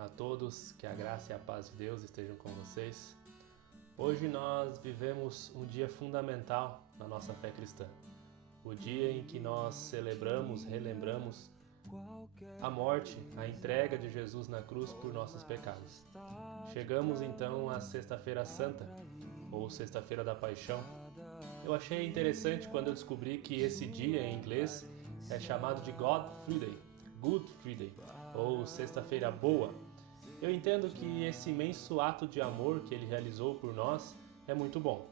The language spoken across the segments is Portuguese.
a todos, que a graça e a paz de Deus estejam com vocês. Hoje nós vivemos um dia fundamental na nossa fé cristã, o dia em que nós celebramos, relembramos a morte, a entrega de Jesus na cruz por nossos pecados. Chegamos então à Sexta-feira Santa, ou Sexta-feira da Paixão. Eu achei interessante quando eu descobri que esse dia em inglês é chamado de Good Friday, ou Sexta-feira Boa. Eu entendo que esse imenso ato de amor que ele realizou por nós é muito bom,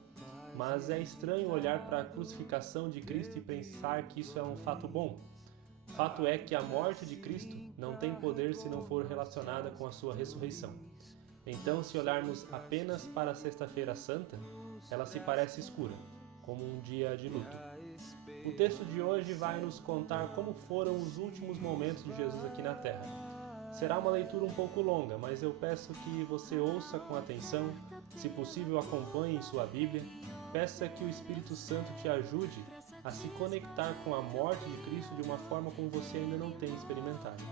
mas é estranho olhar para a crucificação de Cristo e pensar que isso é um fato bom. Fato é que a morte de Cristo não tem poder se não for relacionada com a sua ressurreição. Então, se olharmos apenas para a Sexta-feira Santa, ela se parece escura, como um dia de luto. O texto de hoje vai nos contar como foram os últimos momentos de Jesus aqui na Terra. Será uma leitura um pouco longa, mas eu peço que você ouça com atenção, se possível acompanhe em sua Bíblia, peça que o Espírito Santo te ajude a se conectar com a morte de Cristo de uma forma como você ainda não tem experimentado.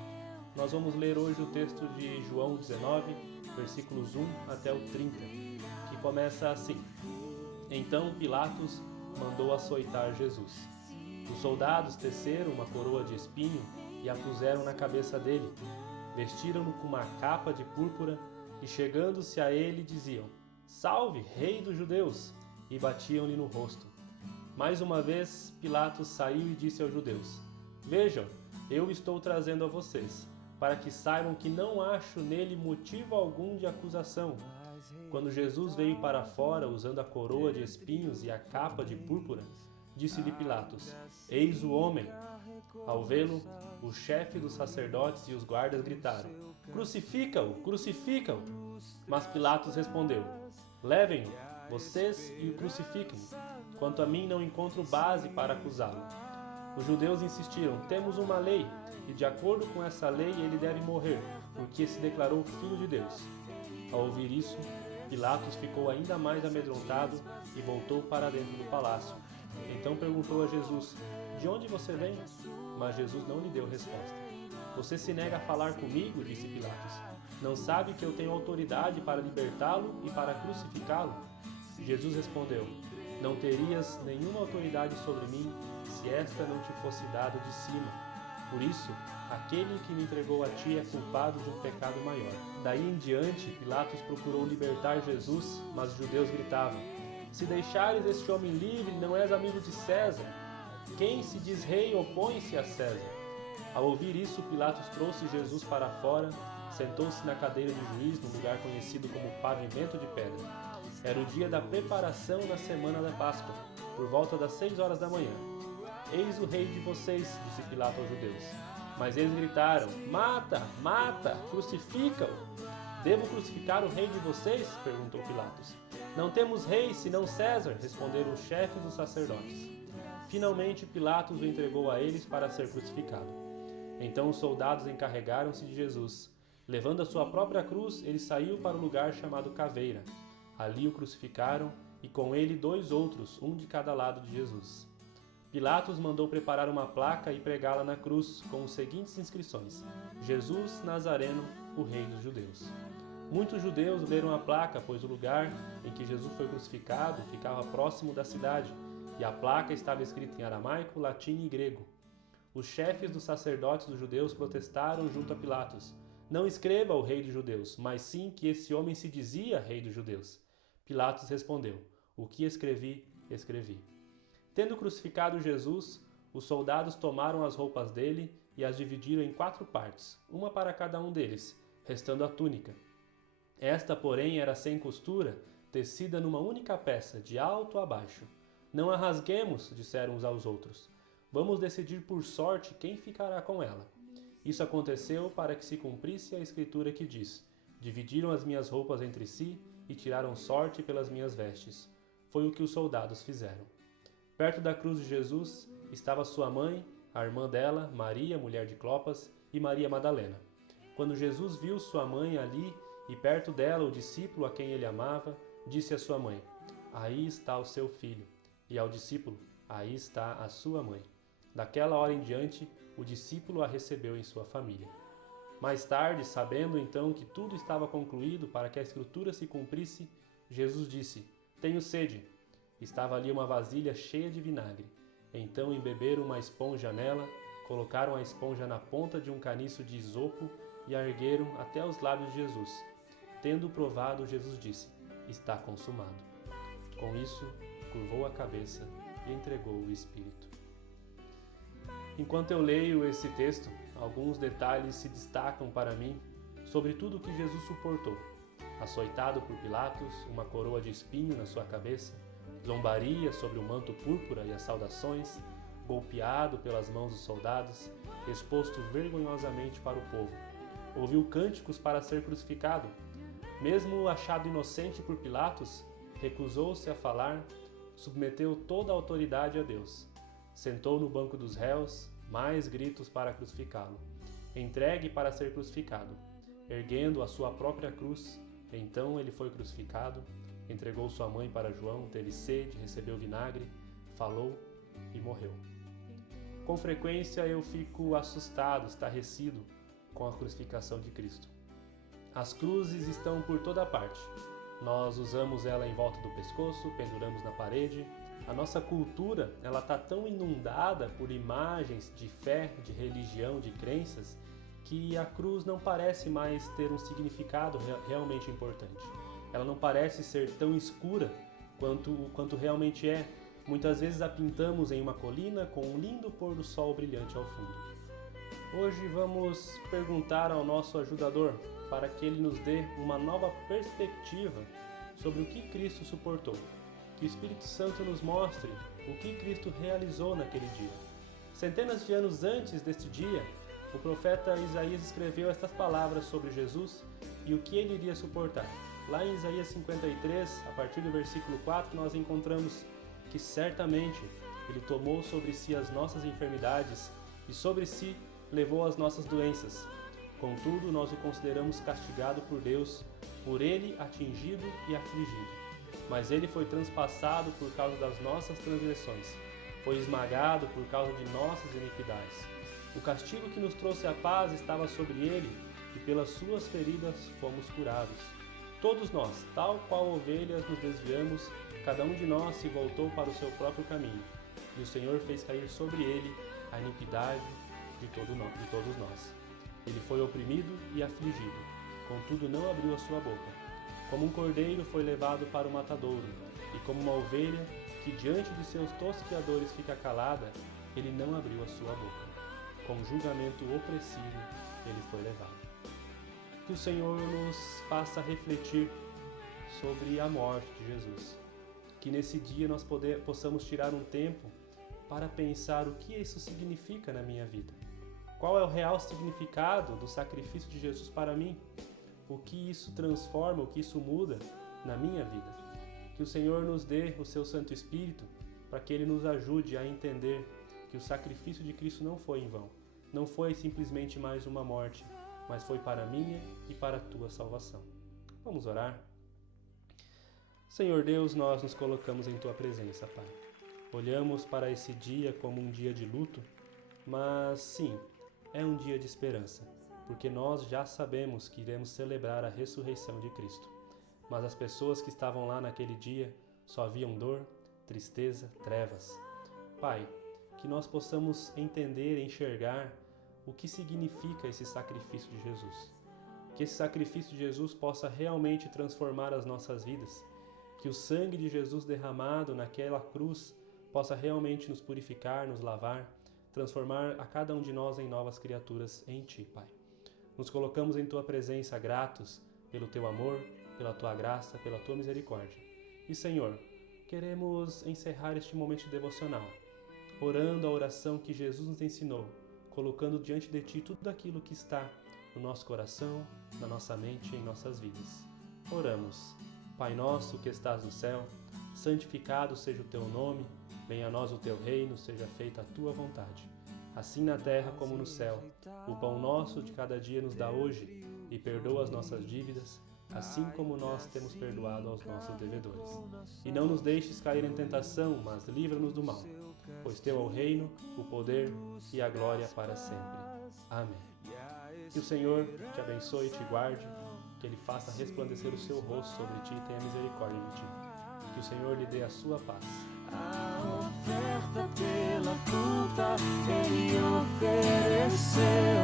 Nós vamos ler hoje o texto de João 19, versículos 1 até o 30, que começa assim: Então Pilatos mandou açoitar Jesus. Os soldados teceram uma coroa de espinho e a puseram na cabeça dele. Vestiram-no com uma capa de púrpura e, chegando-se a ele, diziam: Salve, Rei dos Judeus! E batiam-lhe no rosto. Mais uma vez, Pilatos saiu e disse aos judeus: Vejam, eu estou trazendo a vocês, para que saibam que não acho nele motivo algum de acusação. Quando Jesus veio para fora, usando a coroa de espinhos e a capa de púrpura, disse-lhe Pilatos: Eis o homem! Ao vê-lo, o chefe dos sacerdotes e os guardas gritaram: Crucifica-o! Crucifica-o! Mas Pilatos respondeu: Levem-no, vocês, e o crucifiquem. Quanto a mim, não encontro base para acusá-lo. Os judeus insistiram: Temos uma lei, e de acordo com essa lei ele deve morrer, porque se declarou filho de Deus. Ao ouvir isso, Pilatos ficou ainda mais amedrontado e voltou para dentro do palácio. Então perguntou a Jesus: De onde você vem? Mas Jesus não lhe deu resposta. Você se nega a falar comigo? Disse Pilatos. Não sabe que eu tenho autoridade para libertá-lo e para crucificá-lo? Jesus respondeu: Não terias nenhuma autoridade sobre mim se esta não te fosse dada de cima. Por isso, aquele que me entregou a ti é culpado de um pecado maior. Daí em diante, Pilatos procurou libertar Jesus, mas os judeus gritavam: Se deixares este homem livre, não és amigo de César. Quem se diz rei opõe-se a César. Ao ouvir isso, Pilatos trouxe Jesus para fora, sentou-se na cadeira de juiz no lugar conhecido como Pavimento de Pedra. Era o dia da preparação da semana da Páscoa, por volta das 6 horas da manhã. Eis o rei de vocês, disse Pilatos aos judeus. Mas eles gritaram: Mata! Mata! Crucifica-o! Devo crucificar o rei de vocês? Perguntou Pilatos. Não temos rei senão César, responderam os chefes dos sacerdotes. Finalmente Pilatos o entregou a eles para ser crucificado. Então os soldados encarregaram-se de Jesus. Levando a sua própria cruz, ele saiu para o lugar chamado Caveira. Ali o crucificaram e com ele 2 outros, um de cada lado de Jesus. Pilatos mandou preparar uma placa e pregá-la na cruz, com as seguintes inscrições: Jesus Nazareno, o Rei dos Judeus. Muitos judeus leram a placa, pois o lugar em que Jesus foi crucificado ficava próximo da cidade, e a placa estava escrita em aramaico, latim e grego. Os chefes dos sacerdotes dos judeus protestaram junto a Pilatos: Não escreva o Rei dos Judeus, mas sim que esse homem se dizia Rei dos Judeus. Pilatos respondeu: O que escrevi, escrevi. Tendo crucificado Jesus, os soldados tomaram as roupas dele e as dividiram em 4 partes, uma para cada um deles, restando a túnica. Esta, porém, era sem costura, tecida numa única peça, de alto a baixo. Não a rasguemos, disseram uns aos outros. Vamos decidir por sorte quem ficará com ela. Isso aconteceu para que se cumprisse a escritura que diz: Dividiram as minhas roupas entre si e tiraram sorte pelas minhas vestes. Foi o que os soldados fizeram. Perto da cruz de Jesus estava sua mãe, a irmã dela, Maria, mulher de Clopas, e Maria Madalena. Quando Jesus viu sua mãe ali e perto dela o discípulo a quem ele amava, disse à sua mãe: Aí está o seu filho. E ao discípulo: Aí está a sua mãe. Daquela hora em diante, o discípulo a recebeu em sua família. Mais tarde, sabendo então que tudo estava concluído para que a escritura se cumprisse, Jesus disse: Tenho sede. Estava ali uma vasilha cheia de vinagre. Então embeberam uma esponja nela, colocaram a esponja na ponta de um caniço de isopo e a ergueram até os lábios de Jesus. Tendo provado, Jesus disse: Está consumado. Com isso, curvou a cabeça e entregou o Espírito. Enquanto eu leio esse texto, alguns detalhes se destacam para mim sobre tudo o que Jesus suportou. Açoitado por Pilatos, uma coroa de espinho na sua cabeça, zombaria sobre o manto púrpura e as saudações, golpeado pelas mãos dos soldados, exposto vergonhosamente para o povo. Ouviu cânticos para ser crucificado. Mesmo achado inocente por Pilatos, recusou-se a falar, submeteu toda a autoridade a Deus. Sentou no banco dos réus, mais gritos para crucificá-lo. Entregue para ser crucificado. Erguendo a sua própria cruz, então ele foi crucificado, entregou sua mãe para João, teve sede, recebeu vinagre, falou e morreu. Com frequência eu fico assustado, estarrecido com a crucificação de Cristo. As cruzes estão por toda parte. Nós usamos ela em volta do pescoço, penduramos na parede. A nossa cultura, ela está tão inundada por imagens de fé, de religião, de crenças, que a cruz não parece mais ter um significado realmente importante. Ela não parece ser tão escura quanto realmente é. Muitas vezes a pintamos em uma colina com um lindo pôr do sol brilhante ao fundo. Hoje vamos perguntar ao nosso ajudador para que ele nos dê uma nova perspectiva sobre o que Cristo suportou. Que o Espírito Santo nos mostre o que Cristo realizou naquele dia. Centenas de anos antes deste dia, o profeta Isaías escreveu estas palavras sobre Jesus e o que ele iria suportar. Lá em Isaías 53, a partir do versículo 4, nós encontramos que certamente ele tomou sobre si as nossas enfermidades e sobre si levou as nossas doenças. Contudo, nós o consideramos castigado por Deus, por ele atingido e afligido. Mas ele foi transpassado por causa das nossas transgressões, foi esmagado por causa de nossas iniquidades. O castigo que nos trouxe a paz estava sobre ele, e pelas suas feridas fomos curados. Todos nós, tal qual ovelhas, nos desviamos, cada um de nós se voltou para o seu próprio caminho, e o Senhor fez cair sobre ele a iniquidade de todos nós. Ele foi oprimido e afligido, contudo não abriu a sua boca. Como um cordeiro foi levado para o matadouro, e como uma ovelha que diante de seus tosqueadores fica calada, ele não abriu a sua boca. Com julgamento opressivo ele foi levado. Que o Senhor nos faça refletir sobre a morte de Jesus. Que nesse dia nós possamos tirar um tempo para pensar o que isso significa na minha vida. Qual é o real significado do sacrifício de Jesus para mim? O que isso transforma, o que isso muda na minha vida? Que o Senhor nos dê o seu Santo Espírito para que Ele nos ajude a entender que o sacrifício de Cristo não foi em vão. Não foi simplesmente mais uma morte, mas foi para a minha e para a tua salvação. Vamos orar? Senhor Deus, nós nos colocamos em tua presença, Pai. Olhamos para esse dia como um dia de luto, mas sim, é um dia de esperança, porque nós já sabemos que iremos celebrar a ressurreição de Cristo. Mas as pessoas que estavam lá naquele dia só viam dor, tristeza, trevas. Pai, que nós possamos entender e enxergar o que significa esse sacrifício de Jesus. Que esse sacrifício de Jesus possa realmente transformar as nossas vidas. Que o sangue de Jesus derramado naquela cruz possa realmente nos purificar, nos lavar, transformar a cada um de nós em novas criaturas em Ti, Pai. Nos colocamos em Tua presença gratos pelo Teu amor, pela Tua graça, pela Tua misericórdia. E, Senhor, queremos encerrar este momento devocional, orando a oração que Jesus nos ensinou, colocando diante de Ti tudo aquilo que está no nosso coração, na nossa mente e em nossas vidas. Oramos. Pai nosso que estás no céu, santificado seja o Teu nome, venha a nós o Teu reino, seja feita a Tua vontade, assim na terra como no céu. O pão nosso de cada dia nos dá hoje, e perdoa as nossas dívidas, assim como nós temos perdoado aos nossos devedores. E não nos deixes cair em tentação, mas livra-nos do mal, pois Teu é o reino, o poder e a glória para sempre. Amém. Que o Senhor te abençoe e te guarde, que Ele faça resplandecer o seu rosto sobre ti e tenha misericórdia de ti. Que o Senhor lhe dê a sua paz. A oferta pela conta Ele ofereceu.